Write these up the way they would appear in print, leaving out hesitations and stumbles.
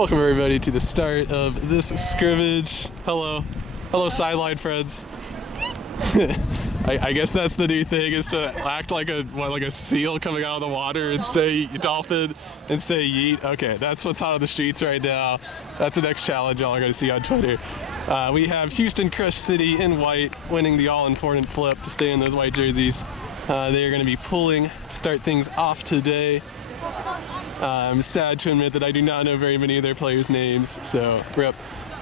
Welcome everybody to the start of this scrimmage. Hello sideline friends. I guess that's the new thing, is to act like a seal coming out of the water and say dolphin and say yeet. Okay, that's what's hot on the streets right now. That's the next challenge y'all are going to see on Twitter. We have Houston Crush City in white winning the all-important flip to stay in those white jerseys. They are going to be pulling to start things off today. I'm sad to admit that I do not know very many of their players' names, so rip.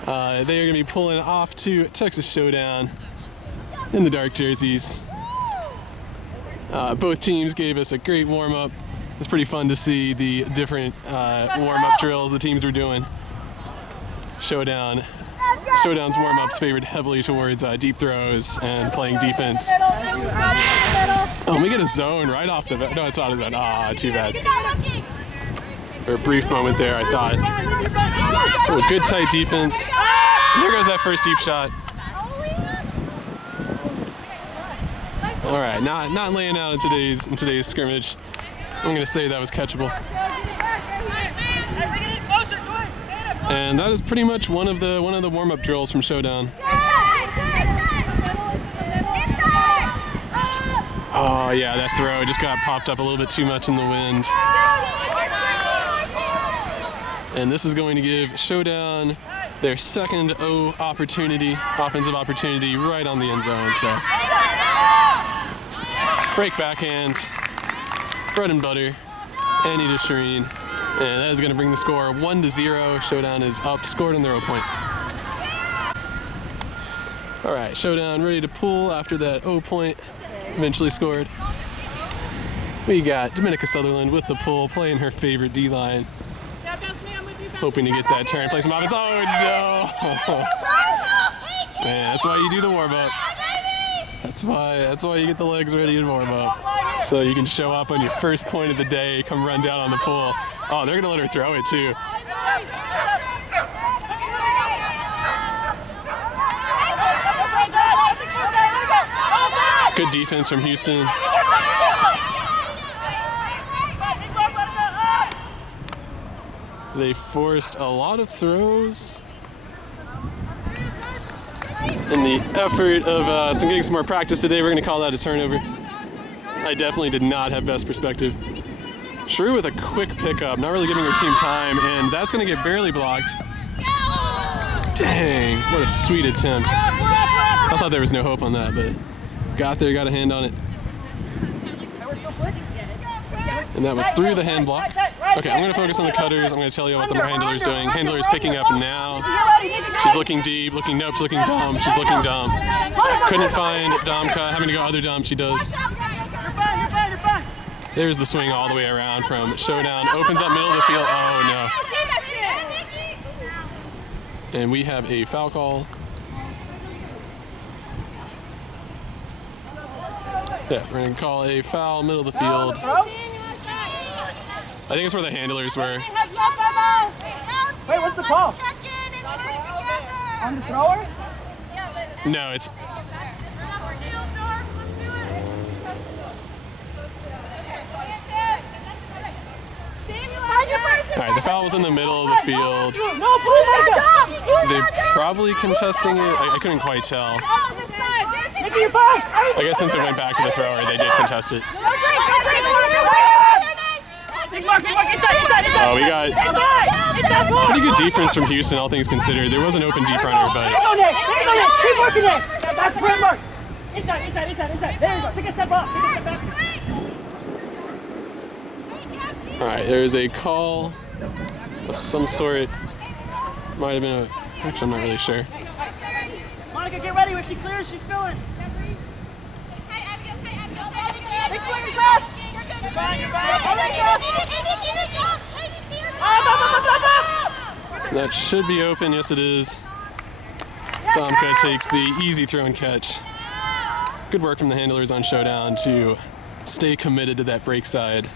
They are going to be pulling off to Texas Showdown in the dark jerseys. Both teams gave us a great warm-up. It's pretty fun to see the different warm-up drills the teams were doing. Showdown's warm-ups favored heavily towards deep throws and playing defense. Oh, we get a zone right off the bat. No, it's not a zone. Ah, too bad. For a brief moment there, I thought. Oh, good tight defense. And there goes that first deep shot. All right, not laying out in today's scrimmage. I'm gonna say that was catchable. And that is pretty much one of the warm-up drills from Showdown. Oh yeah, that throw just got popped up a little bit too much in the wind. And this is going to give Showdown their second offensive opportunity right on the end zone. So break backhand, bread and butter, Annie to Shireen. And that is going to bring the score 1-0. Showdown is up, scored on their own point. All right, Showdown ready to pull after that 0 point eventually scored. We got Dominica Sutherland with the pull, playing her favorite D-line. Hoping to get that turn, play some offense. Oh no! Man, that's why you do the warm-up. That's why you get the legs ready and warm up. So you can show up on your first point of the day, come run down on the pull. Oh, they're gonna let her throw it too. Good defense from Houston. They forced a lot of throws in the effort of getting some more practice today. We're going to call that a turnover. I definitely did not have best perspective. Shrew with a quick pickup, not really giving her team time, and that's going to get barely blocked. Dang, what a sweet attempt. I thought there was no hope on that, but got there, got a hand on it. And that was through the hand block. Okay, I'm going to focus on the cutters. I'm going to tell you what the handler's doing. Handler's picking up now. She's looking deep, nope, she's looking dumb. She's looking dumb. Couldn't find Dom cut, having to go other Dom, she does. There's the swing all the way around from Showdown. Opens up middle of the field. Oh no. And we have a foul call. Yeah, we're going to call a foul, middle of the field. I think it's where the handlers were. Wait, what's the call? On the thrower? No, it's... Alright, the foul was in the middle of the field. They're probably contesting it. I couldn't quite tell. I guess since it went back to the thrower, they did contest it. Oh, we got pretty good defense from Houston, all things considered. There was an open deep runner, but... Keep working there! That's the front mark! Inside. There you go. Take a step up. All right, there is a call of some sort. Might have been a... Actually, I'm not really sure. Monica, get ready. If she clears, she's spilling. Make sure you're fast! That should be open. Yes, it is. Domka takes the easy throw and catch. Good work from the handlers on Showdown to stay committed to that break side.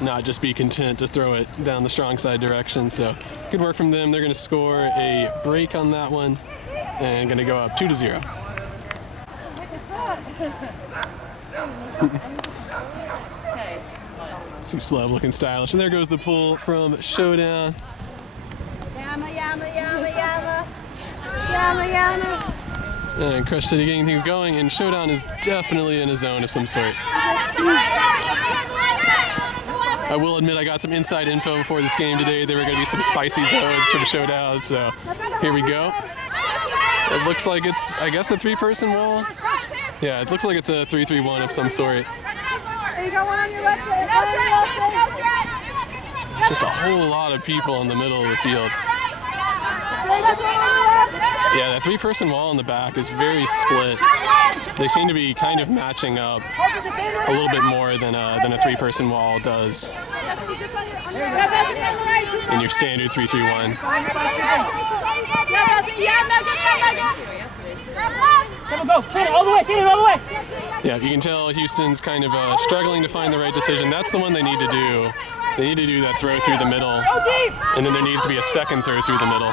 Not just be content to throw it down the strong side direction. So good work from them. They're going to score a break on that one and going to go up 2-0. Some slow looking stylish. And there goes the pull from Showdown. And Crush City getting things going, and Showdown is definitely in a zone of some sort. I will admit I got some inside info before this game today. There were going to be some spicy zones from Showdown, so here we go. It looks like it's, I guess, a three-person wall. Yeah, it looks like it's a 3-3-1 of some sort. Just a whole lot of people in the middle of the field. Yeah, that three-person wall in the back is very split. They seem to be kind of matching up a little bit more than a three-person wall does in your standard 3-3-1. Yeah, you can tell Houston's kind of struggling to find the right decision. That's the one they need to do. They need to do that throw through the middle, and then there needs to be a second throw through the middle.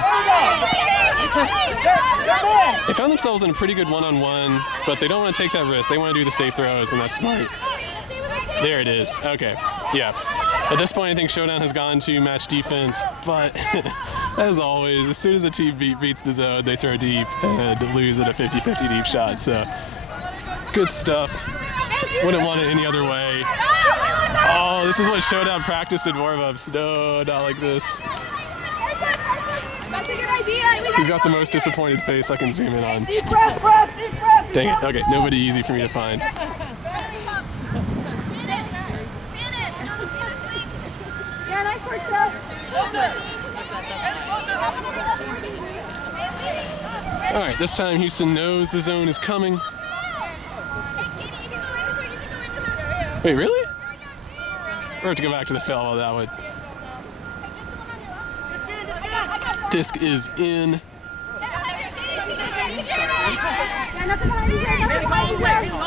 They found themselves in a pretty good one-on-one, but they don't want to take that risk. They want to do the safe throws, and that's smart. There it is. Okay. Yeah. At this point, I think Showdown has gone to match defense, but as always, as soon as the team beats the zone, they throw deep and lose at a 50-50 deep shot. So, good stuff. Wouldn't want it any other way. Oh, this is what Showdown practiced in warm-ups. No, not like this. That's a good idea. He's got the most disappointed face I can zoom in on. Deep breath, press, deep breath. Dang it. Okay, nobody easy for me to find. Yeah, nice work, Steph. All right, this time Houston knows the zone is coming. Wait, really? We have to go back to the film on that one. Disc is in.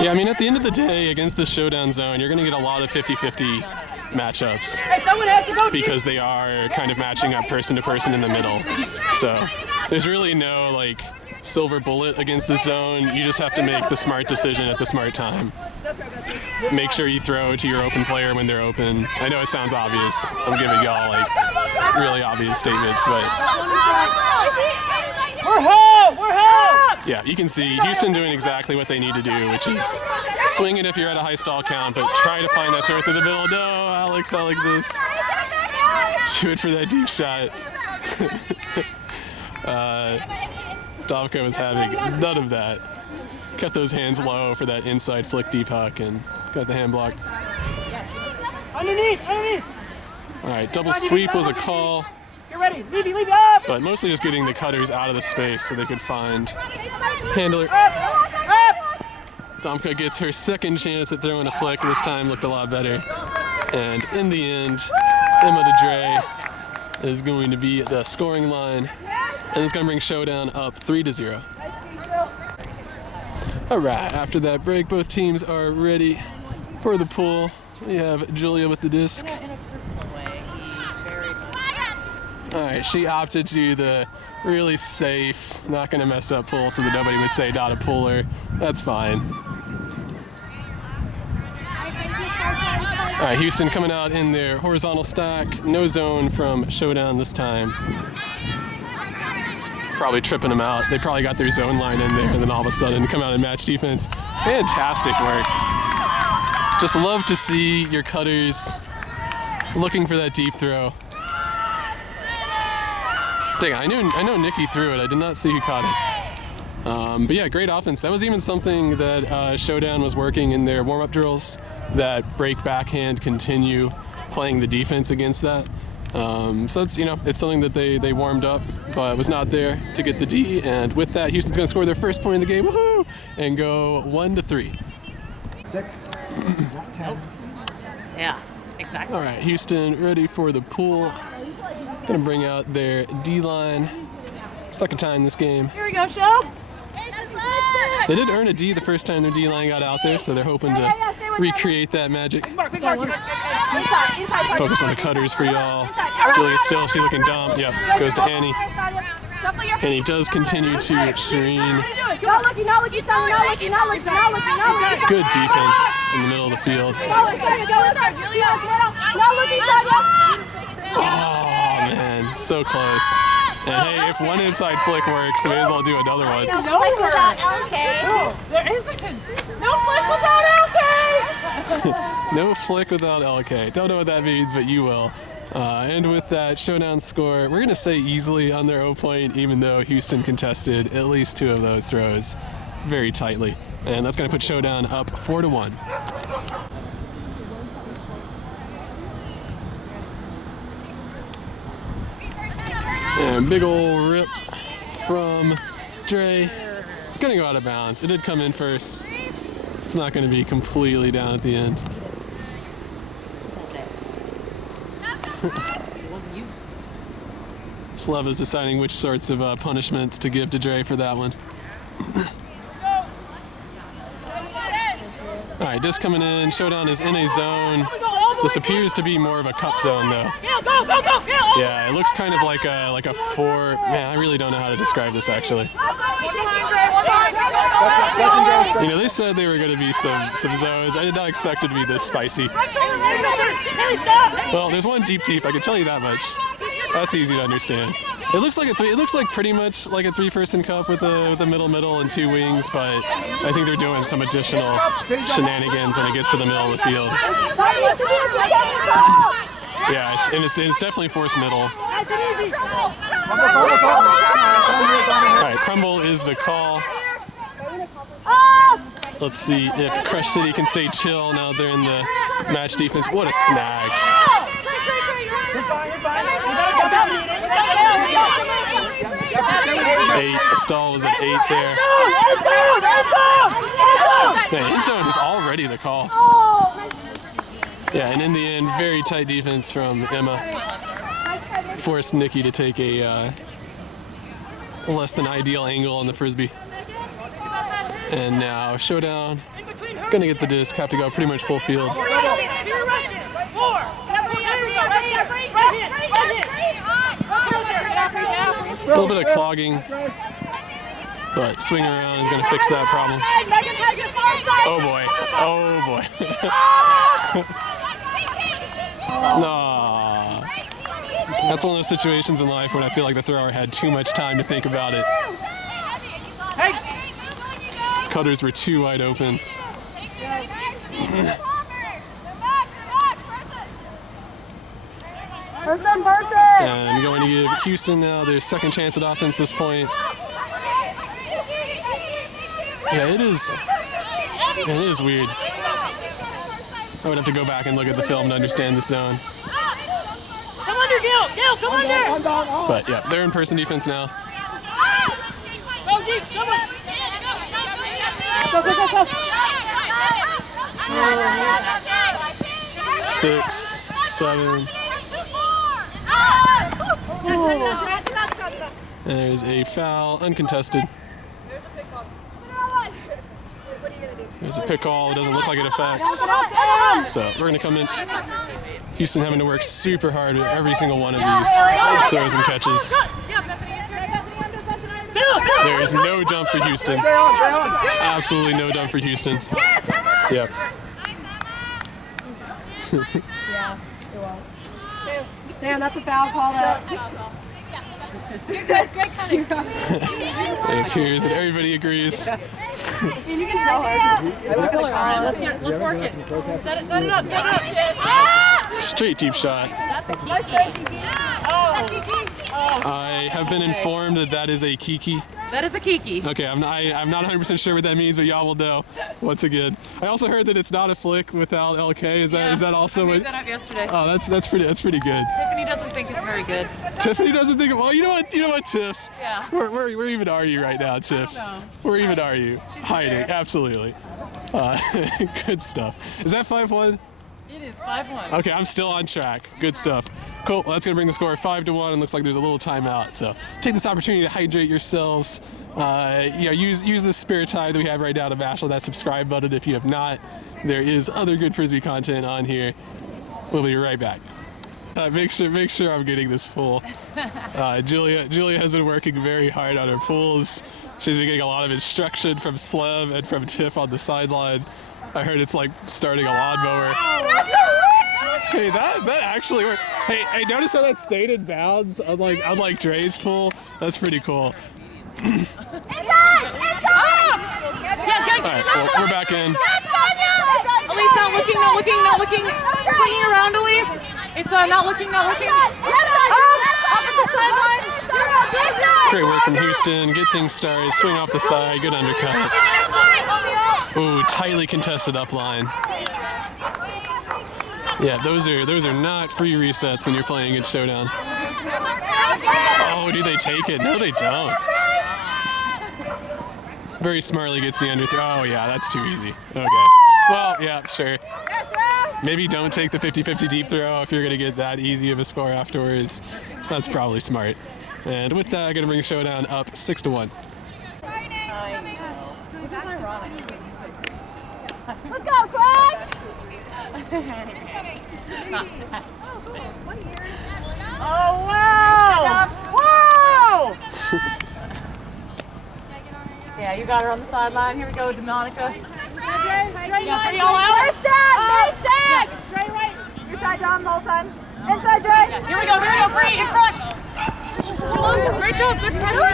Yeah, I mean, at the end of the day, against the Showdown zone, you're going to get a lot of 50-50 matchups because they are kind of matching up person to person in the middle. So there's really no, like, silver bullet against the zone. You just have to make the smart decision at the smart time. Make sure you throw to your open player when they're open. I know it sounds obvious. I'm giving y'all, like, really obvious statements, but We're home! We're home! yeah, you can see Houston doing exactly what they need to do, which is swing it if you're at a high stall count, but try to find that throw through the middle. No, Alex, not like this. Shoot for that deep shot. Domko was having none of that. Kept those hands low for that inside flick deep huck and got the hand block. Underneath, underneath. All right, double sweep was a call, Get ready, leave it up. but mostly just getting the cutters out of the space so they could find handler. Up. Domka gets her second chance at throwing a flick. This time looked a lot better. And in the end, Emma DeDre is going to be at the scoring line, and it's going to bring Showdown up 3-0. All right, after that break, both teams are ready for the pull. We have Julia with the disc. All right, she opted to do the really safe, not going to mess up pull so that nobody would say not a puller. That's fine. All right, Houston coming out in their horizontal stack. No zone from Showdown this time. Probably tripping them out. They probably got their zone line in there and then all of a sudden come out and match defense. Fantastic work. Just love to see your cutters looking for that deep throw. Dang, I know Nikki threw it. I did not see who caught it. But yeah, great offense. That was even something that Showdown was working in their warm-up drills, that break backhand, continue playing the defense against that. So it's, it's something that they warmed up, but was not there to get the D. And with that, Houston's going to score their first point in the game, woohoo, and go 1-3. 6, not 10. Yeah, exactly. All right, Houston ready for the pull. Going to bring out their D-line. Second time this game. Here we go, Shell. They did earn a D the first time their D-line got out there, so they're hoping to recreate that magic. Big mark. Inside. Focus on the cutters for y'all. Julia still, she looking dumb. Yep, goes to Annie. And he does continue to Shireen. Not looking. Good defense in the middle of the field. Oh man, so close. And hey, if one inside flick works, may as well do another one. No flick without LK. There isn't. No flick without LK. No flick without LK. Don't know what that means, but you will. And with that Showdown score, we're going to say easily on their 0 point, even though Houston contested at least 2 of those throws very tightly. And that's going to put Showdown up 4-1. And big ol' rip from Dre. Gonna go out of bounds. It did come in first. It's not gonna be completely down at the end. Slev is deciding which sorts of punishments to give to Dre for that one. All right, disc coming in. Showdown is in a zone. This appears to be more of a cup zone, though. Yeah, it looks kind of like a 4. Man, I really don't know how to describe this actually. You know, they said they were going to be some zones. I did not expect it to be this spicy. Well, there's one deep. I can tell you that much. That's easy to understand. It looks like it looks like pretty much like a 3-person cup with a middle and 2 wings, but I think they're doing some additional shenanigans when it gets to the middle of the field. Yeah, it's definitely forced middle. All right, crumble is the call. Let's see if Crush City can stay chill now they're in the match defense. What a snag. A stall was at 8 there. Man, end zone is already the call. Yeah, and in the end, very tight defense from Emma. Forced Nikki to take a less than ideal angle on the frisbee. And now Showdown, gonna get the disc, have to go pretty much full field. A little bit of clogging, but swing around is gonna fix that problem. Oh boy, oh boy. Nah. That's one of those situations in life when I feel like the thrower had too much time to think about it. Cutters were too wide open. And going to give Houston now their second chance at offense this point. Yeah, it is weird. I would have to go back and look at the film to understand this zone. Come under, Gil! Gil, come under! But yeah, they're in person defense now. Go deep, someone! Go. 6, 7. And there's a foul, uncontested. There's a pick call. It doesn't look like it affects. So we're going to come in. Houston having to work super hard at every single one of these throws and catches. There is no dump for Houston. Absolutely no dump for Houston. Yep. Sam, that's a foul call up. You're good. Great cutting. It appears that everybody agrees. You can tell her. Let's work it. Set it up. Straight deep shot. I have been informed that that is a kiki. That is a kiki. Okay, I'm not 100% sure what that means, but y'all will know once again. I also heard that it's not a flick without LK. Is that also I what? made that up yesterday. Oh, that's pretty good. Tiffany doesn't think it's very good. Tiffany doesn't think. Well, you know what, Tiff? Yeah. Where even are you right now, Tiff? I don't know. Where even are you? She's Hiding, there. absolutely. Good stuff. Is that 5-1? It is 5-1. Okay, I'm still on track. Good stuff. Cool. Well, that's gonna bring the score 5-1, and looks like there's a little timeout. So take this opportunity to hydrate yourselves. Use the spare time that we have right now to mash on that subscribe button if you have not. There is other good Frisbee content on here. We'll be right back. Make sure I'm getting this full. Julia has been working very hard on her pulls. She's been getting a lot of instruction from Slev and from Tiff on the sideline. I heard it's like starting a lawnmower. Hey, that actually worked. Hey, notice how that stayed in bounds? Unlike Dre's pull. That's pretty cool. Yeah, good. All right, well, we're back in. Elise, not looking. Swinging around, Elise. It's not looking. Opposite sideline. Great work from Houston. Get things started. Swing off the side. Good undercut. Ooh, tightly contested up line. Yeah, those are not free resets when you're playing against Showdown. Oh, do they take it? No, they don't. Very smartly gets the underthrow. Oh yeah, that's too easy. Okay. Well, yeah, sure. Maybe don't take the 50-50 deep throw if you're gonna get that easy of a score afterwards. That's probably smart. And with that, I'm gonna bring Showdown up 6-1. Let's go, Crash! Oh, wow! Wow! Yeah, you got her on the sideline. Here we go, Demonica. Yeah, pretty all out. First sack! Dre, right. Your side down the whole time. Inside, Dre! Here we go, free, in front. Great job, good pressure.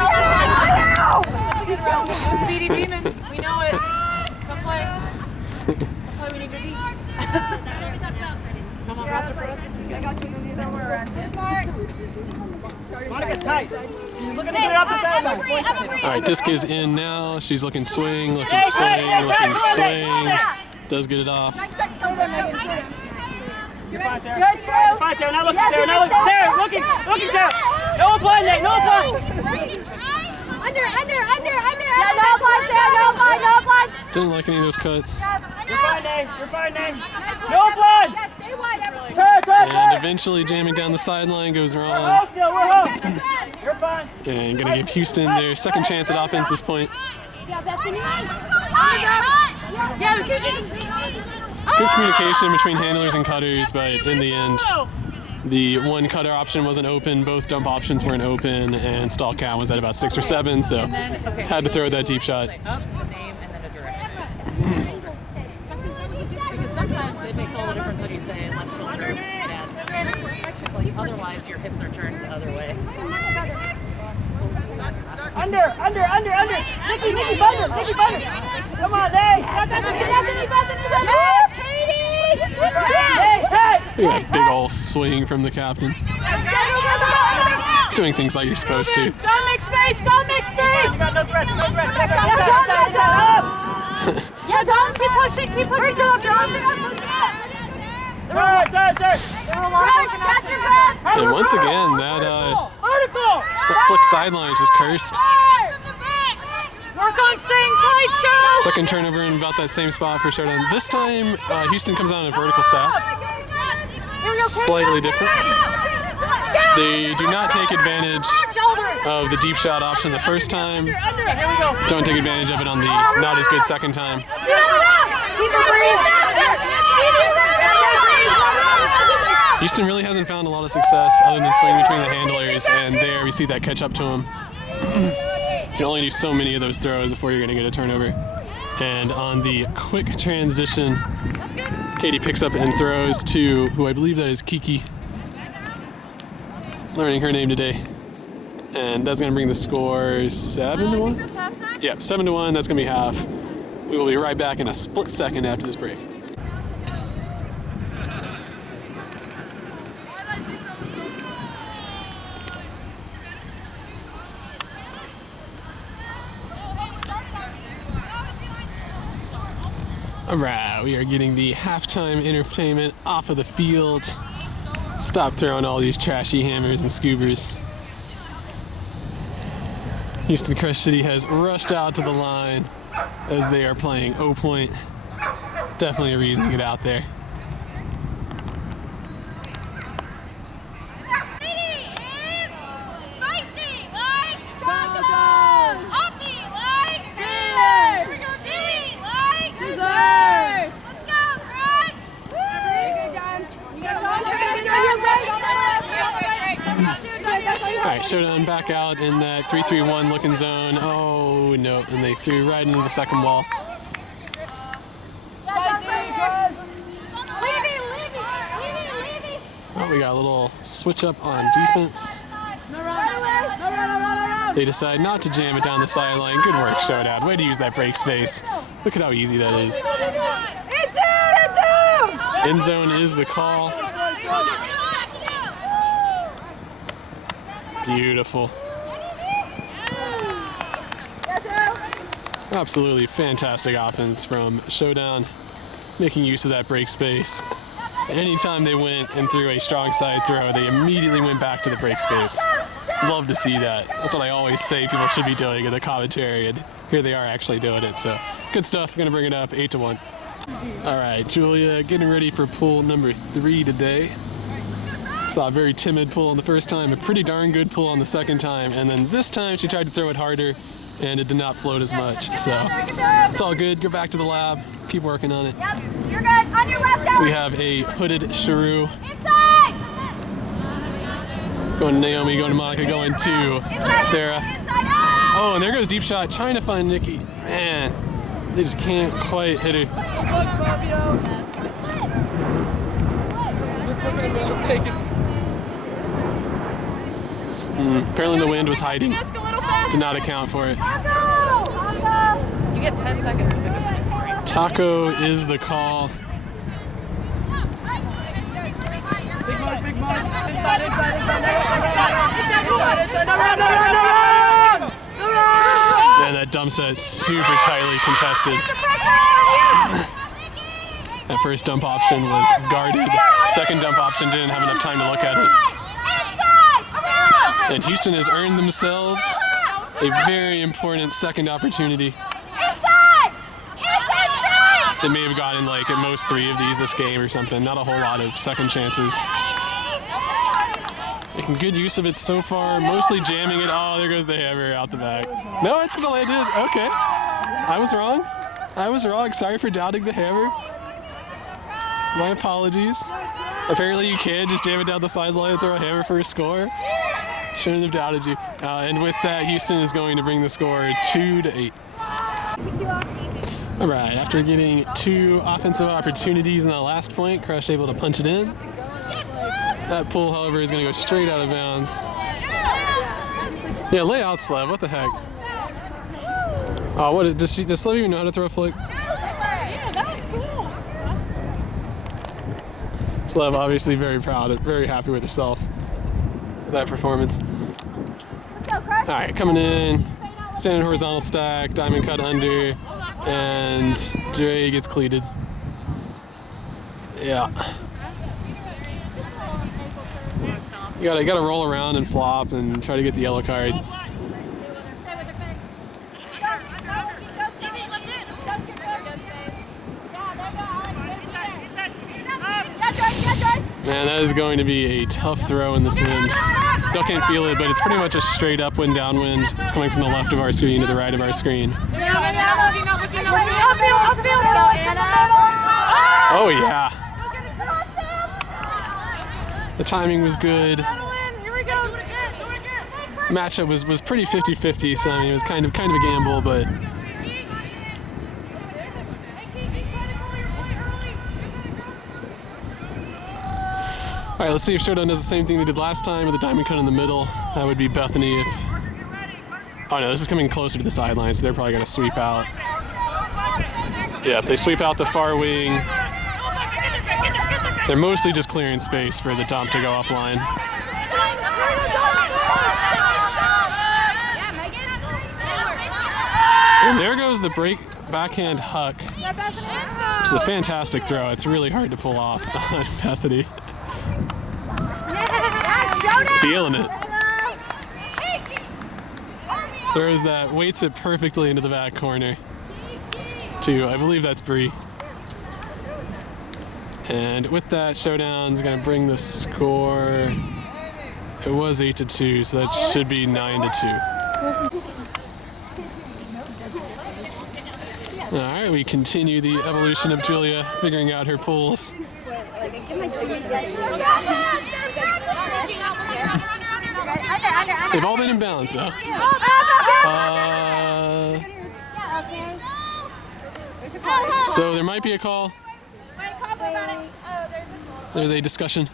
Speedy demon, we know it. Come play, we need your deep. Come on, roster for us this weekend. I got you, Movies over around. Monica's tight. Looking to get it off the sideline. All right, disc is in now. She's looking swing, looking swing. Does get it off. You're fine, Sarah. Good, Sarah. Fine, Sarah. Now looking, Sarah. Sarah, looking, Sarah. No apply, Nate. No apply. Under. Yeah, no apply, Sarah. No apply. Didn't like any of those cuts. You're fine, Nate. No apply. And eventually jamming down the sideline goes wrong. We're home. You're fine. And gonna give Houston their second chance at offense this point. Good communication between handlers and cutters, but in the end, the one cutter option wasn't open, both dump options weren't open, and stall count was at about 6 or 7, so had to throw that deep shot. Up, the name, and then a direction. Because sometimes it makes all the difference what you say left shoulder and directions. Like otherwise, your hips are turned the other way. Under. Nikki Bunder. Come on, Nate. Yes, Katie! Nate, tight. Look at that big ol' swing from the captain. Doing things like you're supposed to. Don't make space. You got no threats. Yeah, Don, keep pushing. Reach up, Don. Right, tight. Catch your breath. And once again, that flick sideline is just cursed. Work on staying tight, Show. Second turnover in about that same spot for Showdown. This time, Houston comes on a vertical staff. Slightly different. They do not take advantage of the deep shot option the first time. Don't take advantage of it on the not as good second time. Houston really hasn't found a lot of success other than swinging between the handlers, and there we see that catch up to him. You can only do so many of those throws before you're going to get a turnover. And on the quick transition, Katie picks up and throws to who I believe that is Kiki. Learning her name today. And that's going to bring the score 7-1? Yep, 7-1. That's going to be half. We will be right back in a split second after this break. Alright, we are getting the halftime entertainment off of the field. Stop throwing all these trashy hammers and scoobers. Houston Crush City has rushed out to the line as they are playing O Point. Definitely a reason to get out there. Alright, Showdown back out in that 3-3-1 looking zone. Oh no, and they threw right into the second wall. Oh, we got a little switch up on defense. They decide not to jam it down the sideline. Good work, Showdown. Way to use that break space. Look at how easy that is. End zone is the call. Beautiful. Absolutely fantastic offense from Showdown, making use of that break space. Anytime they went and threw a strong side throw, they immediately went back to the break space. Love to see that. That's what I always say people should be doing in the commentary, and here they are actually doing it. So good stuff. Gonna bring it up 8-1. All right, Julia getting ready for pull number 3 today. Saw a very timid pull on the first time, a pretty darn good pull on the second time, and then this time she tried to throw it harder and it did not float as much. So it's all good. Go back to the lab, keep working on it. Yep, you're good. On your left, Ellen. We have a hooded shrew. Inside! Going to Naomi, going to Monica, going to Sarah. Oh, and there goes deep shot, trying to find Nikki. Man, they just can't quite hit her. Apparently the wind was hiding. Did not account for it. You get 10 seconds to pick up the screen. Taco is the call. Big mark. Inside. And that dump set super tightly contested. That first dump option was guarded. Second dump option didn't have enough time to look at it. And Houston has earned themselves a very important second opportunity. They may have gotten like at most 3 of these this game or something. Not a whole lot of second chances. Making good use of it so far, mostly jamming it. Oh, there goes the hammer out the back. No, it's gonna land it. Okay. I was wrong. Sorry for doubting the hammer. My apologies. Apparently you can just jam it down the sideline and throw a hammer for a score. Shouldn't have doubted you. And with that, Houston is going to bring the score 2-8. All right, after getting 2 offensive opportunities in that last point, Crush able to punch it in. That pull, however, is going to go straight out of bounds. Yeah, lay out, Slev. What the heck? Oh, what? Does Slev even know how to throw a flick? Yeah, that was cool. Slev obviously very proud, very happy with herself with that performance. All right, coming in, standing horizontal stack, diamond cut under, and Dre gets cleated. Yeah. You gotta roll around and flop and try to get the yellow card. Man, that is going to be a tough throw in this wind. Still can't feel it, but it's pretty much a straight upwind, downwind. It's coming from the left of our screen to the right of our screen. Oh yeah. The timing was good. Matchup was pretty 50-50, so I mean, it was kind of a gamble, but all right, let's see if Showdown does the same thing they did last time with a diamond cut in the middle. That would be Bethany if... Oh no, this is coming closer to the sideline, so they're probably gonna sweep out. Yeah, if they sweep out the far wing, they're mostly just clearing space for the dump to go offline. And there goes the break backhand huck, which is a fantastic throw. It's really hard to pull off on Bethany. Feeling it. Throws that, weights it perfectly into the back corner to, I believe that's Bree. And with that, Showdown's gonna bring the score. It was 8-2, so that should be 9-2. All right, we continue the evolution of Julia figuring out her pulls. They've all been in balance though. So there might be a call. There's a discussion.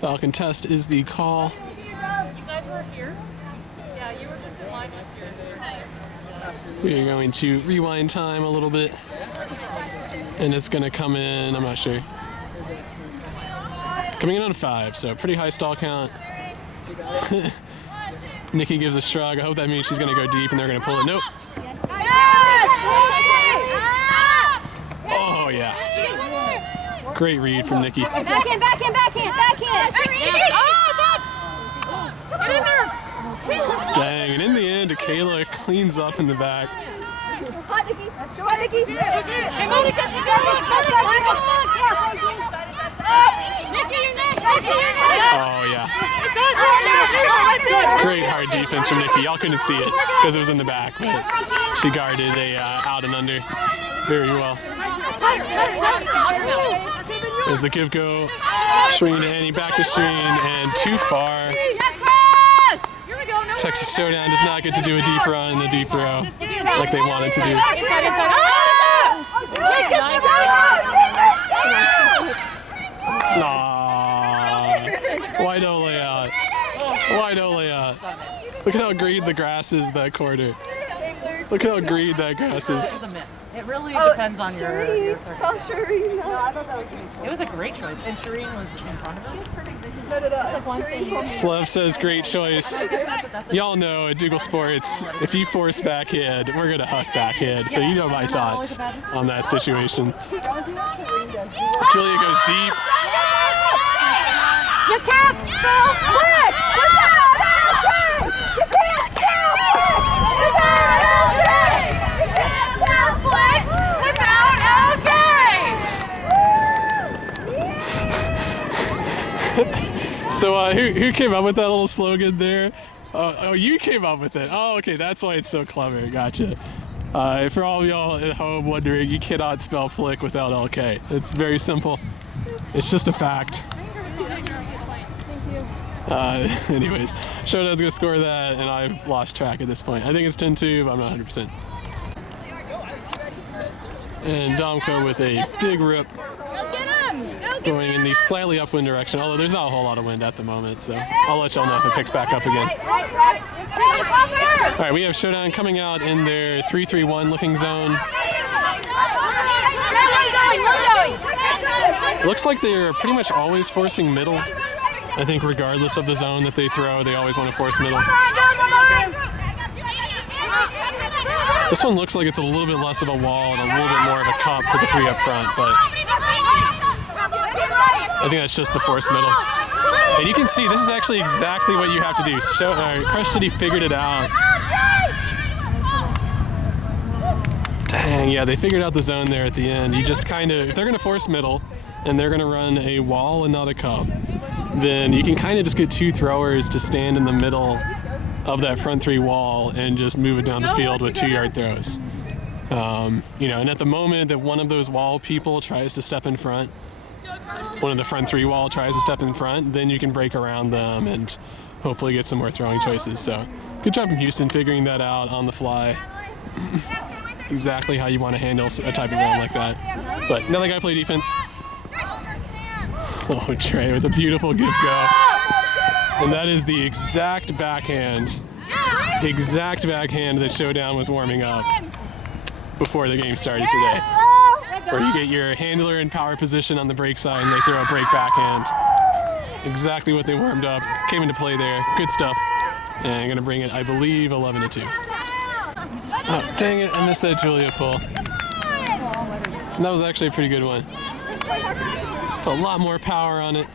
Foul contest is the call. You guys were here? Yeah, you were just in line. We are going to rewind time a little bit. And it's going to come in, I'm not sure. Coming in on 5, so pretty high stall count. Nikki gives a shrug. I hope that means she's going to go deep and they're going to pull it. Nope. Oh, yeah. Great read from Nikki. Backhand. Get in there! Dang, and in the end, Kayla cleans up in the back. Hot Nikki. Oh, yeah. Great hard defense from Nikki. Y'all couldn't see it because it was in the back, but she guarded a out and under very well. There's the give go. Shreen to Annie, back to Shreen, and too far. Texas Showdown does not get to do a deep run in the deep row like they wanted to do. Nah. Why don't lay out? Why don't lay out? Look at how green the grass is that quarter. Look at how green that grass is. It really depends on your Tell Shireen. It was a great choice, and Shireen was in front of her. Slev says great choice. Y'all know at Dougal Sports, if you force backhand, we're gonna huck backhand. So you know my thoughts on that situation. Julia goes deep. You can't spell quick! You can't spell quick! Without So who came up with that little slogan there? Oh, you came up with it. Oh, okay, that's why it's so clever. Gotcha. For all of y'all at home wondering, you cannot spell flick without LK. It's very simple. It's just a fact. Anyways, Showdown's gonna score that, and I've lost track at this point. I think it's 10-2, but I'm not 100%. And Domko with a big rip, going in the slightly upwind direction, although there's not a whole lot of wind at the moment, so I'll let y'all know if it picks back up again. All right, we have Showdown coming out in their 3-3-1 looking zone. Looks like they're pretty much always forcing middle. I think regardless of the zone that they throw, they always want to force middle. This one looks like it's a little bit less of a wall and a little bit more of a cup for the 3 up front, but I think that's just the force middle. And you can see this is actually exactly what you have to do. Crush City figured it out. Dang, yeah, they figured out the zone there at the end. You just kind of, if they're going to force middle and they're going to run a wall and not a cup, then you can kind of just get 2 throwers to stand in the middle of that front 3 wall and just move it down the field with 2-yard throws. You know, and at the moment that one of those wall people tries to step in front, one of the front 3 wall tries to step in front, then you can break around them and hopefully get some more throwing choices. So good job from Houston figuring that out on the fly. Exactly how you want to handle a type of zone like that. But now they gotta play defense. Oh, Trey with a beautiful give go. And that is the exact backhand that Showdown was warming up before the game started today. Where you get your handler in power position on the break side and they throw a break backhand. Exactly what they warmed up. Came into play there. Good stuff. And I'm gonna bring it, I believe, 11-2. Oh, dang it, I missed that Julia pull. And that was actually a pretty good one. A lot more power on it.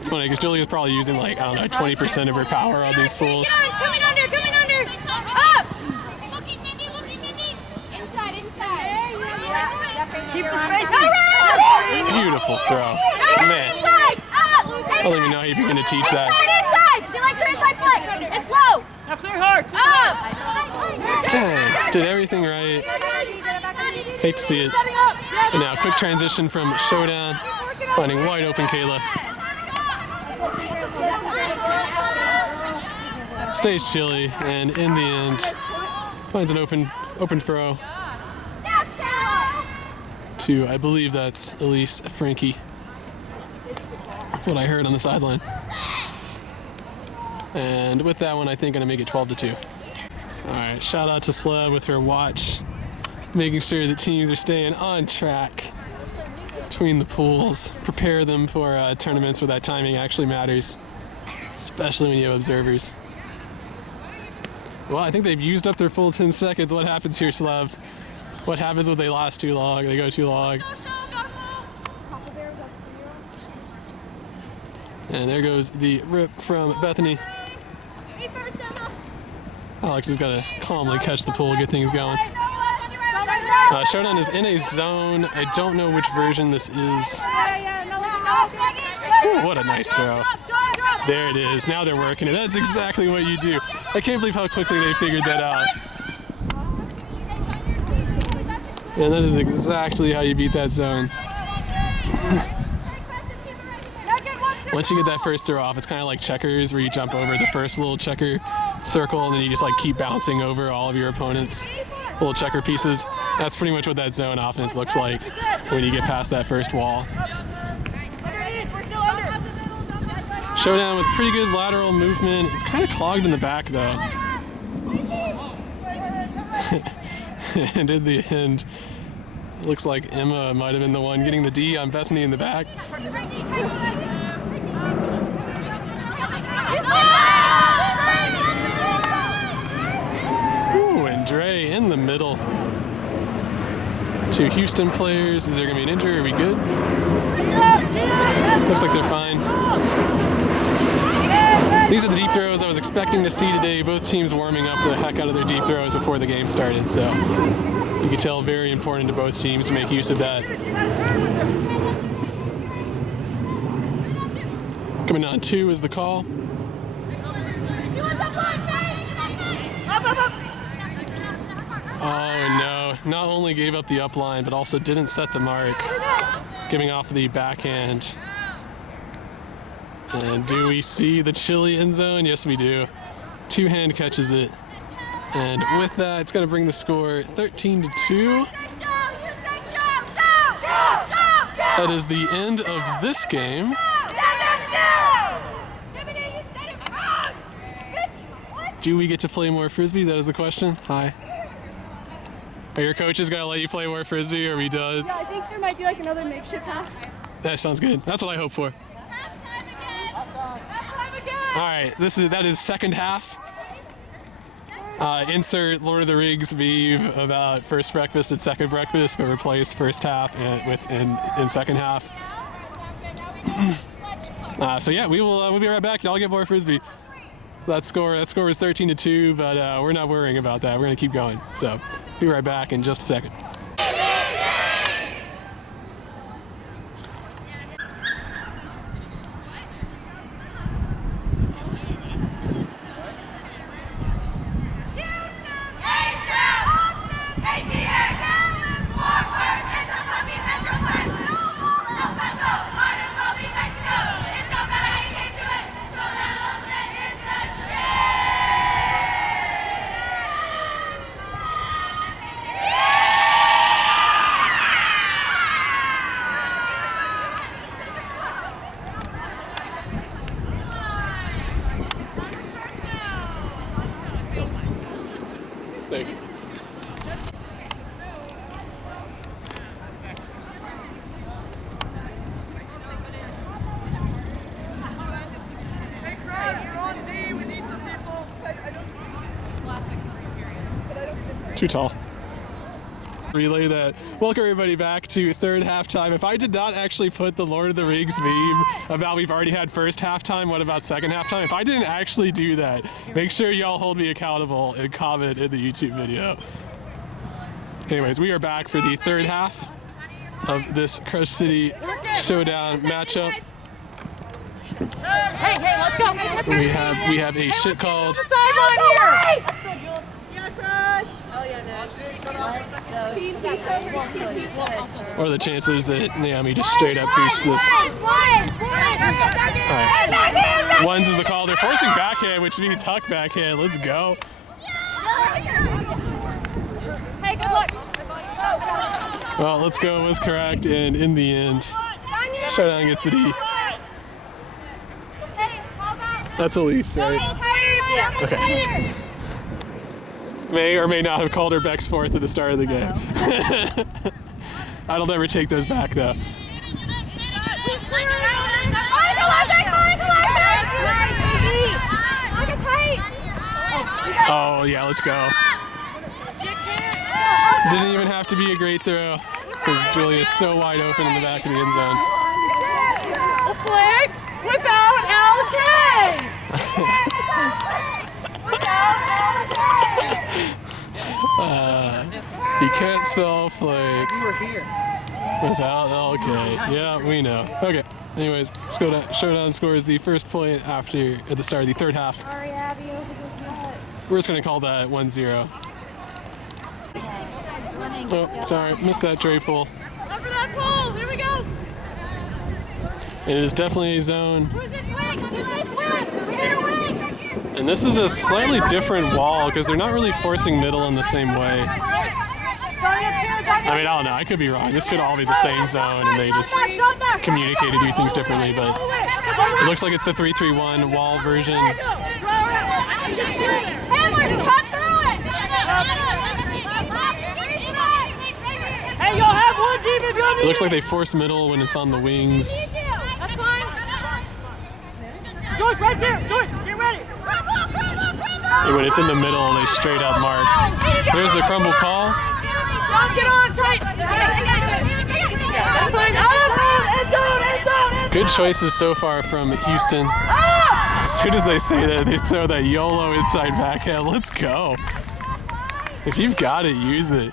It's funny because Julia's probably using like, I don't know, 20% of her power on these pulls. Coming under! Up! Inside! Keep the space! Beautiful throw. Man, I don't even know how you're going to teach that. Inside! She likes her inside flick! It's low! Now clear hard! Up! Dang, did everything right. Hate to see it. And now quick transition from Showdown, finding wide open Kayla. Stays chilly, and in the end, finds an open throw to, I believe that's Elise Frankie. That's what I heard on the sideline. And with that one, I think I'm gonna make it 12-2. All right, shout out to Sleb with her watch, making sure that teams are staying on track between the pools. Prepare them for tournaments where that timing actually matters, especially when you have observers. Well, I think they've used up their full 10 seconds. What happens here, Sleb? What happens when they last too long? They go too long. And there goes the rip from Bethany. Alex is gonna calmly catch the pool, get things going. Showdown is in a zone. I don't know which version this is. Ooh, what a nice throw. There it is. Now they're working it. That's exactly what you do. I can't believe how quickly they figured that out. And that is exactly how you beat that zone. Once you get that first throw off, it's kind of like checkers where you jump over the first little checker circle and then you just like keep bouncing over all of your opponent's little checker pieces. That's pretty much what that zone offense looks like when you get past that first wall. Showdown with pretty good lateral movement. It's kind of clogged in the back though. And in the end, it looks like Emma might have been the one getting the D on Bethany in the back. Ooh, and Dre in the middle. Two Houston players. Is there going to be an injury? Are we good? Looks like they're fine. These are the deep throws I was expecting to see today. Both teams warming up the heck out of their deep throws before the game started. So you can tell very important to both teams to make use of that. Coming on 2 is the call. Oh no, not only gave up the up line, but also didn't set the mark, giving off the backhand. And do we see the Chile end zone? Yes, we do. Two-hand catches it. And with that, it's gonna bring the score 13-2. That is the end of this game. Do we get to play more Frisbee? That is the question. Hi. Are your coaches gonna let you play more Frisbee, or are we done? Yeah, I think there might be like another makeshift half. That sounds good. That's what I hope for. All right, that is second half. Insert Lord of the Rings meme about first breakfast and second breakfast, but replace first half in second half. So yeah, we'll be right back. Y'all get more Frisbee. That score is 13-2, but we're not worrying about that. We're gonna keep going. So be right back in just a second. Thank you. Hey, Crash, you're on D. We need some people. Too tall. Relay that. Welcome everybody back to third halftime. If I did not actually put the Lord of the Rings meme about we've already had first halftime, what about second halftime? If I didn't actually do that, make sure y'all hold me accountable and comment in the YouTube video. Anyways, we are back for the third half of this Crush City Showdown matchup. Hey, let's go. We have a shit called. Sideline here. Let's go, Jules. Yeah, Crush. Oh yeah, no. Team pizza versus team pizza. What are the chances that Naomi just straight up boosts this? Alright. Ones is the call. They're forcing backhand, which means huck backhand. Let's go. Hey, good luck. Well, let's go was correct, and in the end, Showdown gets the D. That's Elise, right? Okay. May or may not have called her Beck's fourth at the start of the game. I'll never take those back though. Oh yeah, let's go. Didn't even have to be a great throw because Julia's so wide open in the back of the end zone. A flag without LK! You can't spell flake We were here. without LK. Yeah, we know. Okay. Anyways, let's go to Showdown scores the first point at the start of the third half. Sorry, Abby, it was a good shot. We're just going to call that 1-0. Oh, sorry, missed that tray pull. Up for that pole! Here we go! It is definitely a zone. Who's this wing? Who's this wing? We need a wing! And this is a slightly different wall because they're not really forcing middle in the same way. I mean, I don't know. I could be wrong. This could all be the same zone and they just communicate to do things differently, but it looks like it's the 3-3-1 wall version. Hamlers, cut through it! Hey, you'll have one deep if you It looks like they force middle when it's on the wings. That's fine. Joyce, right there. Joyce, get ready. And when it's in the middle, they straight up mark. There's the crumble call. John, get on tight. That's fine. End zone. Good choices so far from Houston. As soon as they say that, they throw that YOLO inside backhand. Let's go. If you've got it, use it.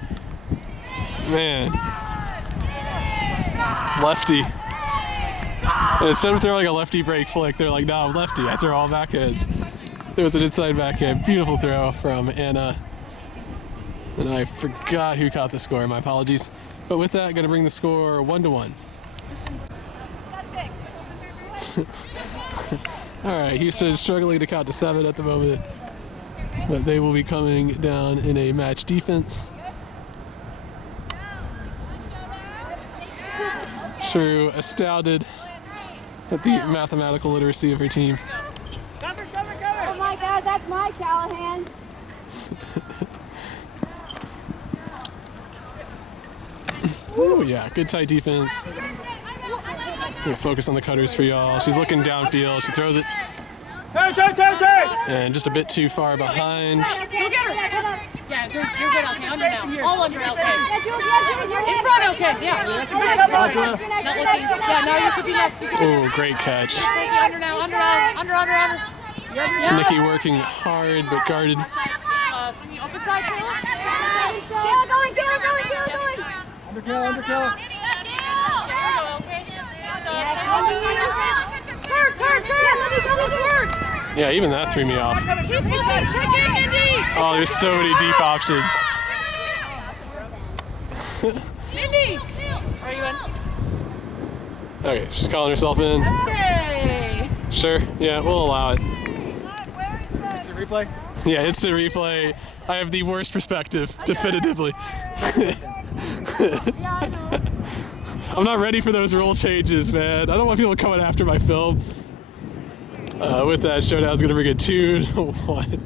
Man. Lefty. And instead of throwing like a lefty break flick, they're like, no, lefty. I throw all backhands. There was an inside backhand. Beautiful throw from Anna. And I forgot who caught the score. My apologies. But with that, going to bring the score 1-1. All right, Houston is struggling to count to 7 at the moment, but they will be coming down in a match defense. Shrew astounded at the mathematical literacy of her team. Oh my God, that's my Callahan. Oh yeah, good tight defense. Gonna focus on the cutters for y'all. She's looking downfield. She throws it. Turn. And just a bit too far behind. Go get her. Yeah, you're good. Okay, under now. All under now. Okay. Yeah, Jules, you're In front. Okay. Yeah. Not Not looking. Yeah. No, you could be next. You could be Oh, great catch. under now. Under. Yeah. Nikki working hard but guarded. Swing the open side, Taylor. Yeah, going. Underkill. Turn. Yeah, even that threw me off. Keep looking. Check in, Indy. Oh, there's so many deep options. Indy. Are you in? Okay, she's calling herself in. Okay. Sure, yeah, we'll allow it. Is it replay? Yeah, instant replay. I have the worst perspective, definitively. I'm not ready for those rule changes, man. I don't want people coming after my film. With that, Showdown's gonna bring it 2-1.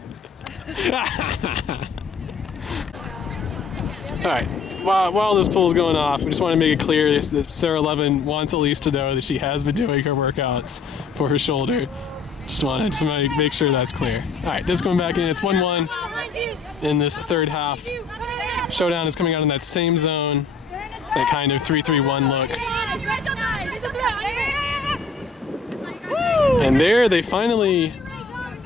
All right. While this poll's going off, we just want to make it clear that Sarah Levin wants Elise to know that she has been doing her workouts for her shoulder. Just want to make sure that's clear. All right, this coming back in. It's 1-1 in this third half. Showdown is coming out in that same zone, that kind of 3-3-1 look. And there they finally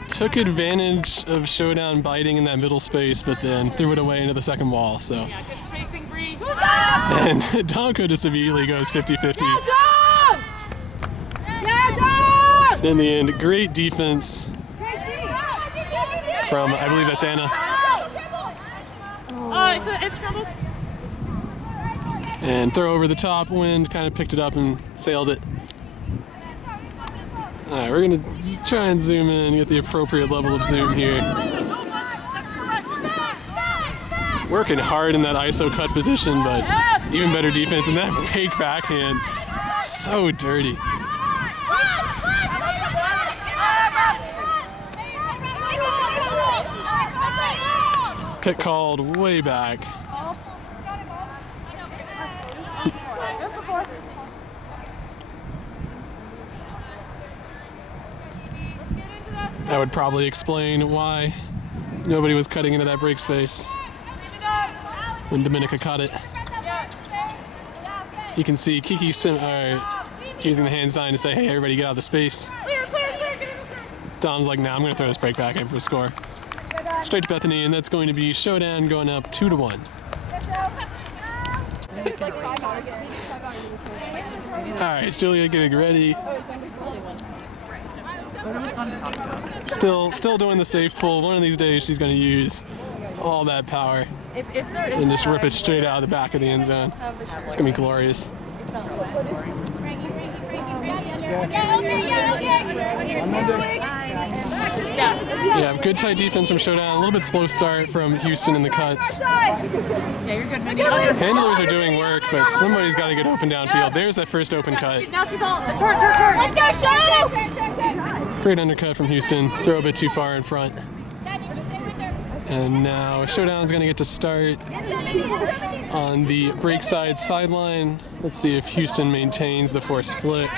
took advantage of Showdown biting in that middle space, but then threw it away into the second wall. So, Yeah, good spacing, Bree. and Donko just immediately goes 50-50. In the end, great defense from, I believe that's Anna. It's scrambled. And throw over the top, wind kind of picked it up and sailed it. All right, we're gonna try and zoom in, get the appropriate level of zoom here. Working hard in that ISO cut position, but even better defense. And that fake backhand, so dirty. Kick called way back. That would probably explain why nobody was cutting into that break space when Dominica caught it. You can see Kiki using the hand sign to say, hey, everybody get out of the space. Dom's like, nah, I'm going to throw this break back in for a score. Straight to Bethany, and that's going to be Showdown going up 2-1. All right, Julia getting ready. Still doing the safe pull. One of these days she's going to use all that power and just rip it straight out of the back of the end zone. It's going to be glorious. Yeah, good tight defense from Showdown. A little bit slow start from Houston in the cuts. Handlers are doing work, but somebody's got to get open downfield. There's that first open cut. Now she's on. Turn. Let's go, Showdown! Great undercut from Houston. Throw a bit too far in front. And now Showdown's going to get to start on the break side sideline. Let's see if Houston maintains the forced flick.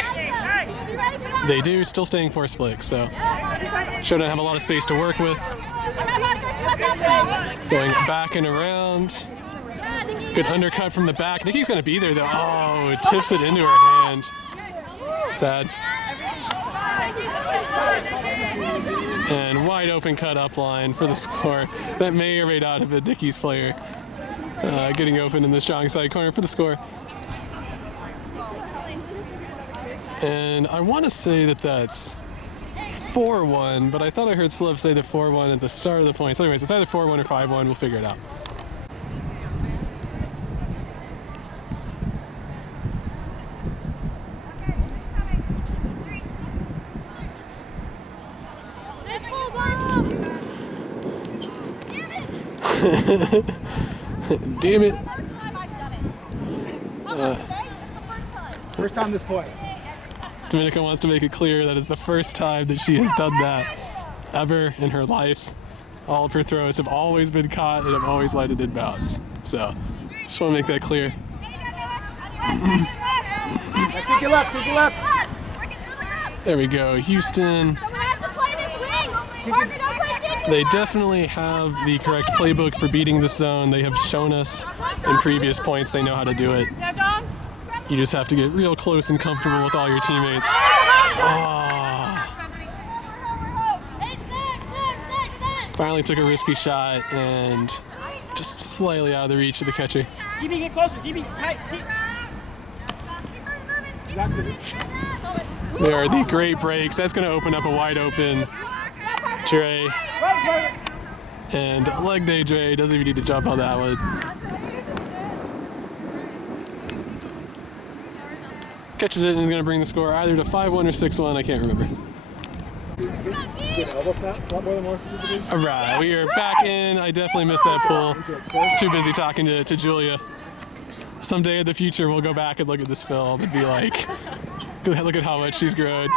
They do, still staying forced flick, so Showdown have a lot of space to work with. Going back and around. Good undercut from the back. Nikki's going to be there, though. Oh, it tips it into her hand. Sad. And wide open cut up line for the score. That may or may not have been Nikki's player getting open in the strong side corner for the score. And I want to say that that's 4-1, but I thought I heard Slev say the 4-1 at the start of the point. So anyways, it's either 4-1 or 5-1. We'll figure it out. Damn it. First time this point. Dominica wants to make it clear that it's the first time that she has done that ever in her life. All of her throws have always been caught and have always landed in bounds. So, just want to make that clear. Kick your left. There we go, Houston. They definitely have the correct playbook for beating this zone. They have shown us in previous points they know how to do it. You just have to get real close and comfortable with all your teammates. Oh. Finally took a risky shot and just slightly out of the reach of the catcher. DB, get closer. DB, tight. There are the great breaks. That's going to open up a wide open Dre. And leg day Dre doesn't even need to jump on that one. Catches it and is going to bring the score either to 5-1 or 6-1. I can't remember. All right, we are back in. I definitely missed that pull. I was too busy talking to Julia. Someday in the future, we'll go back and look at this film and be like, look at how much she's grown.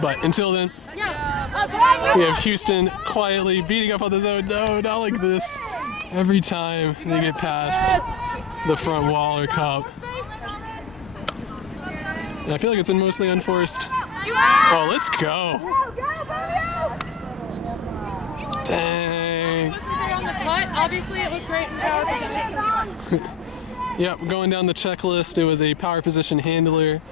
But until then, we have Houston quietly beating up on the zone. No, not like this. Every time they get past the front wall or cup. And I feel like it's been mostly unforced. Oh, let's go. Dang. Obviously, it was great in power position. Yep, going down the checklist, it was a power position handler.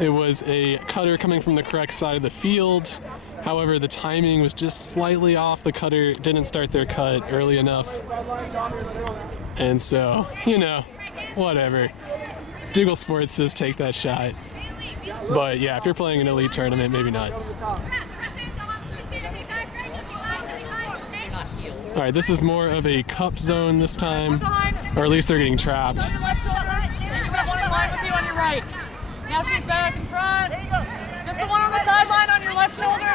It was a cutter coming from the correct side of the field. However, the timing was just slightly off. The cutter didn't start their cut early enough. And so, you know, whatever. Dougal Sports says take that shot. But yeah, if you're playing an elite tournament, maybe not. All right, this is more of a cup zone this time, or at least they're getting trapped. On your left shoulder, and you got one in line with you on your right. Now she's back in front. Just the one on the sideline on your left shoulder.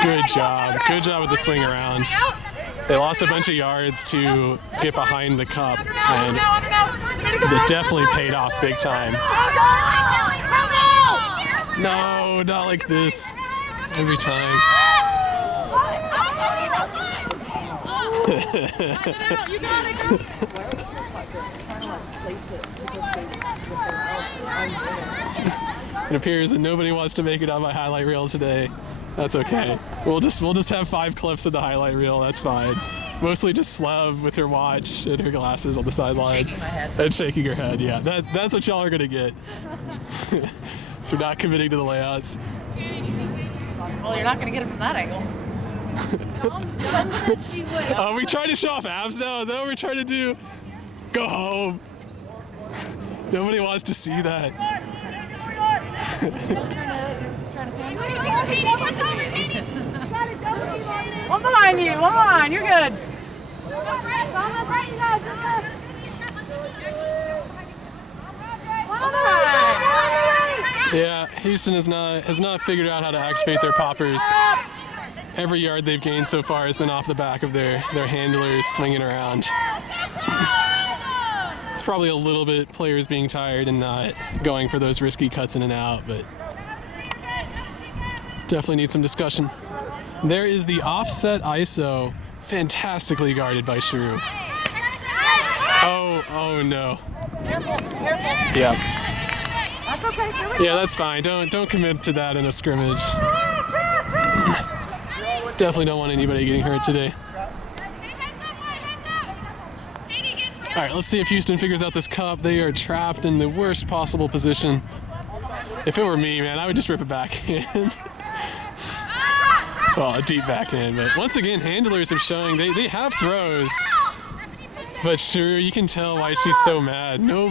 Good job. Good job with the swing around. They lost a bunch of yards to get behind the cup, and it definitely paid off big time. No, not like this. Every time. You got it, girl. It appears that nobody wants to make it on my highlight reel today. That's okay. We'll just have 5 clips of the highlight reel. That's fine. Mostly just Slav with her watch and her glasses on the sideline. Shaking my head. And shaking her head. Yeah, that's what y'all are gonna get. So we're not committing to the layouts. Well, you're not gonna get it from that angle. Are we trying to show off abs now? Is that what we're trying to do? Go home. Nobody wants to see that. One behind you, one behind, you're good. One behind. Yeah, Houston has not figured out how to activate their poppers. Every yard they've gained so far has been off the back of their handlers swinging around. It's probably a little bit players being tired and not going for those risky cuts in and out, but definitely need some discussion. There is the offset ISO, fantastically guarded by Shrew. Oh no. Careful, careful. Yeah. That's okay. Yeah, that's fine. Don't commit to that in a scrimmage. Definitely don't want anybody getting hurt today. All right, let's see if Houston figures out this cup. They are trapped in the worst possible position. If it were me, man, I would just rip it back in. Well, a deep backhand, but once again, handlers are showing they have throws. But sure, you can tell why she's so mad. No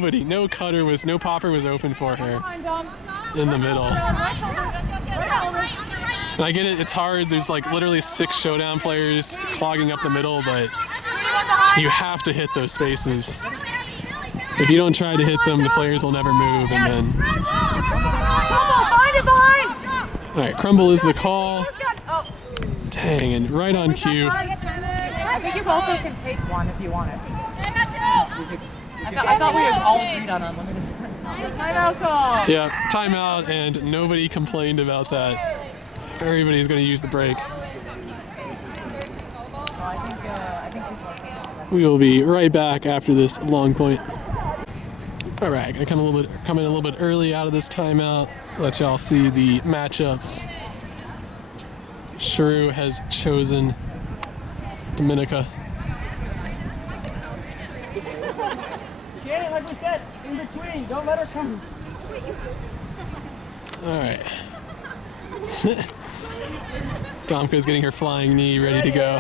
popper was open for her in the middle. And I get it, it's hard. There's like literally 6 Showdown players clogging up the middle, but you have to hit those spaces. If you don't try to hit them, the players will never move, and then... All right, crumble is the call. Dang, and right on cue. I think you also can take one if you want it. I thought we had all agreed on unlimited. Timeout call. Yeah, timeout, and nobody complained about that. Everybody's going to use the break. We will be right back after this long point. All right, gonna come in a little bit early out of this timeout. Let y'all see the matchups. Shrew has chosen Dominica. Get it, like we said, in between. Don't let her come. All right. Domka's getting her flying knee ready to go.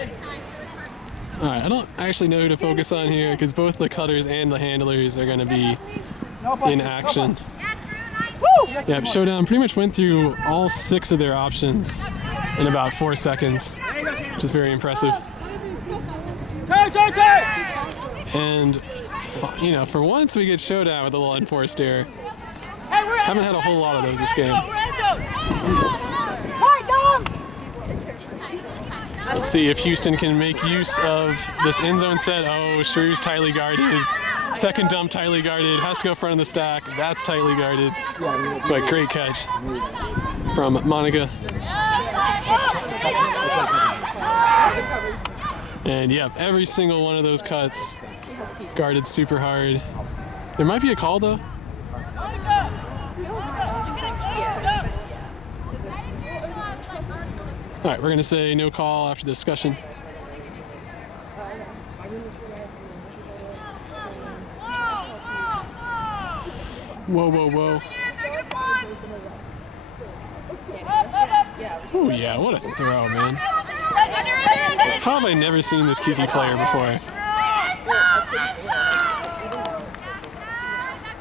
All right, I don't actually know who to focus on here because both the cutters and the handlers are going to be in action. Yeah, Showdown pretty much went through all 6 of their options in about 4 seconds, which is very impressive. And, you know, for once we get Showdown with a little unforced error. Haven't had a whole lot of those this game. Let's see if Houston can make use of this end zone set. Oh, Shrew's tightly guarded. Second dump tightly guarded. Has to go front of the stack. That's tightly guarded. But great catch from Monica. And yep, every single one of those cuts guarded super hard. There might be a call though. All right, we're going to say no call after the discussion. Whoa, whoa, whoa. Oh yeah, what a throw, man. How have I never seen this Kiki player before?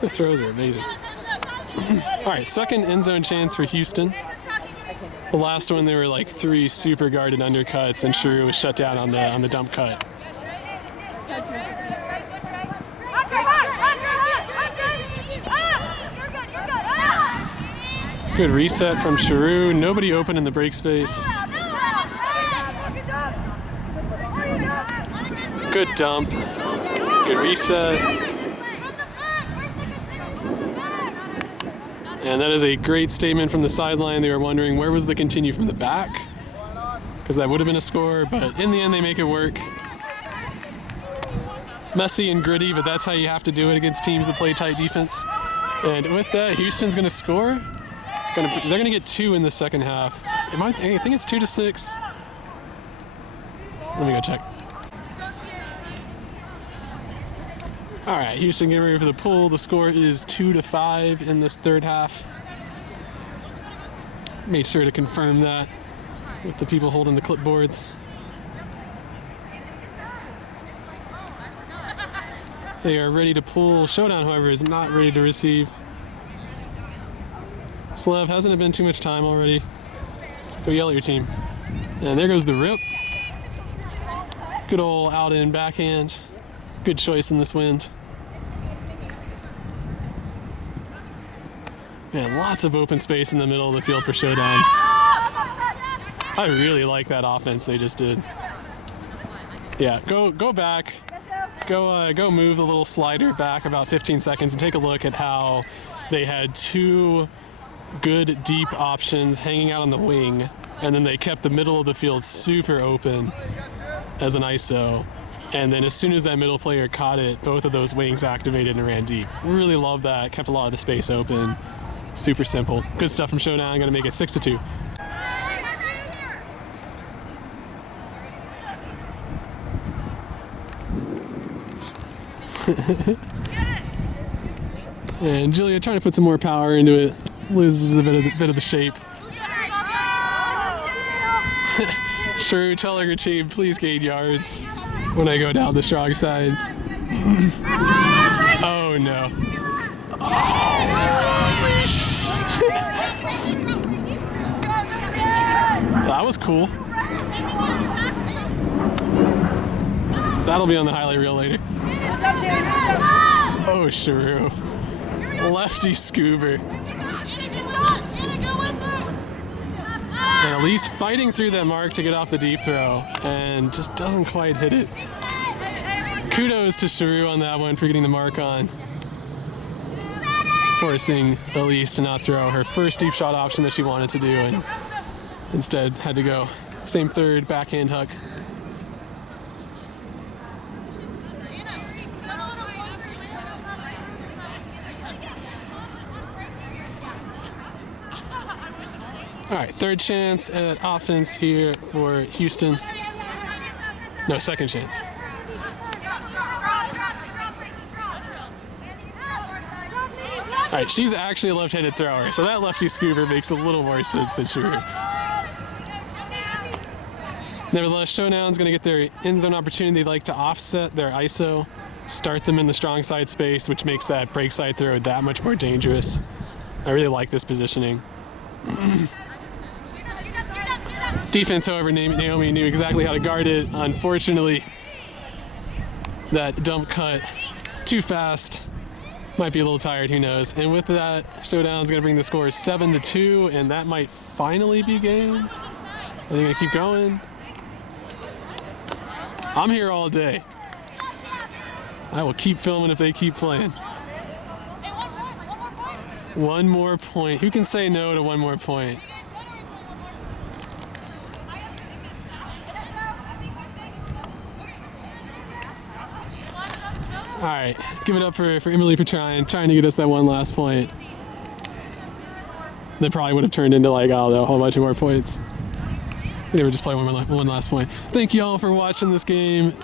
The throws are amazing. All right, second end zone chance for Houston. The last one, there were like 3 super guarded undercuts, and Shrew was shut down on the dump cut. Good reset from Shrew. Nobody open in the break space. Good dump. Good reset. And that is a great statement from the sideline. They were wondering where was the continue from the back, because that would have been a score, but in the end they make it work. Messy and gritty, but that's how you have to do it against teams that play tight defense. And with that, Houston's going to score. They're going to get 2 in the second half. I think it's 2-6. Let me go check. All right, Houston getting ready for the pull. The score is 2-5 in this third half. Made sure to confirm that with the people holding the clipboards. They are ready to pull. Showdown, however, is not ready to receive. Slev, hasn't it been too much time already? Go yell at your team. And there goes the rip. Good old out in backhand. Good choice in this wind. Man, lots of open space in the middle of the field for Showdown. I really like that offense they just did. Yeah, go back. Go move the little slider back about 15 seconds and take a look at how they had 2 good deep options hanging out on the wing, and then they kept the middle of the field super open as an ISO. And then as soon as that middle player caught it, both of those wings activated and ran deep. Really love that. Kept a lot of the space open. Super simple. Good stuff from Showdown. Going to make it 6-2. And Julia trying to put some more power into it. Loses a bit of the shape. Shrew telling her team, please gain yards when I go down the strong side. Oh no. That was cool. That'll be on the highlight reel later. Oh, Shrew. Lefty scoober. And Elise fighting through that mark to get off the deep throw and just doesn't quite hit it. Kudos to Shrew on that one for getting the mark on. Forcing Elise to not throw her first deep shot option that she wanted to do and instead had to go same third backhand hook. All right, third chance at offense here for Houston. No, second chance. All right, she's actually a left-handed thrower, so that lefty scooper makes a little more sense than Shrew. Nevertheless, Showdown's going to get their end zone opportunity. They'd like to offset their ISO, start them in the strong side space, which makes that break side throw that much more dangerous. I really like this positioning. Defense, however, Naomi knew exactly how to guard it. Unfortunately, that dump cut too fast. Might be a little tired, who knows. And with that, Showdown's gonna bring the score 7-2, and that might finally be game. Are they gonna keep going? I'm here all day. I will keep filming if they keep playing. One more point. Who can say no to one more point? All right, give it up for Emily for trying to get us that one last point. That probably would have turned into like, oh, a whole bunch of more points. They were just playing one last point. Thank you all for watching this game.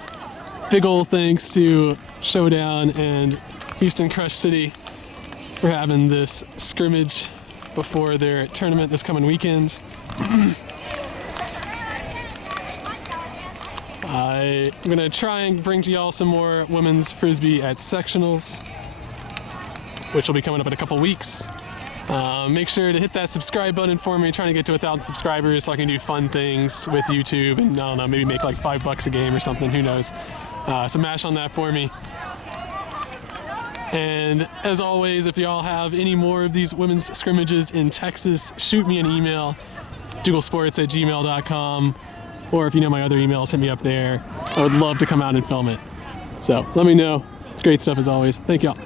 Big ol' thanks to Showdown and Houston Crush City for having this scrimmage before their tournament this coming weekend. I'm gonna try and bring to y'all some more women's frisbee at sectionals, which will be coming up in a couple weeks. Make sure to hit that subscribe button for me. Trying to get to 1,000 subscribers so I can do fun things with YouTube and I don't know, maybe make like $5 a game or something. Who knows? So mash on that for me. And as always, if y'all have any more of these women's scrimmages in Texas, shoot me an email, dougalsports@gmail.com. Or if you know my other emails, hit me up there. I would love to come out and film it. So let me know. It's great stuff as always. Thank y'all.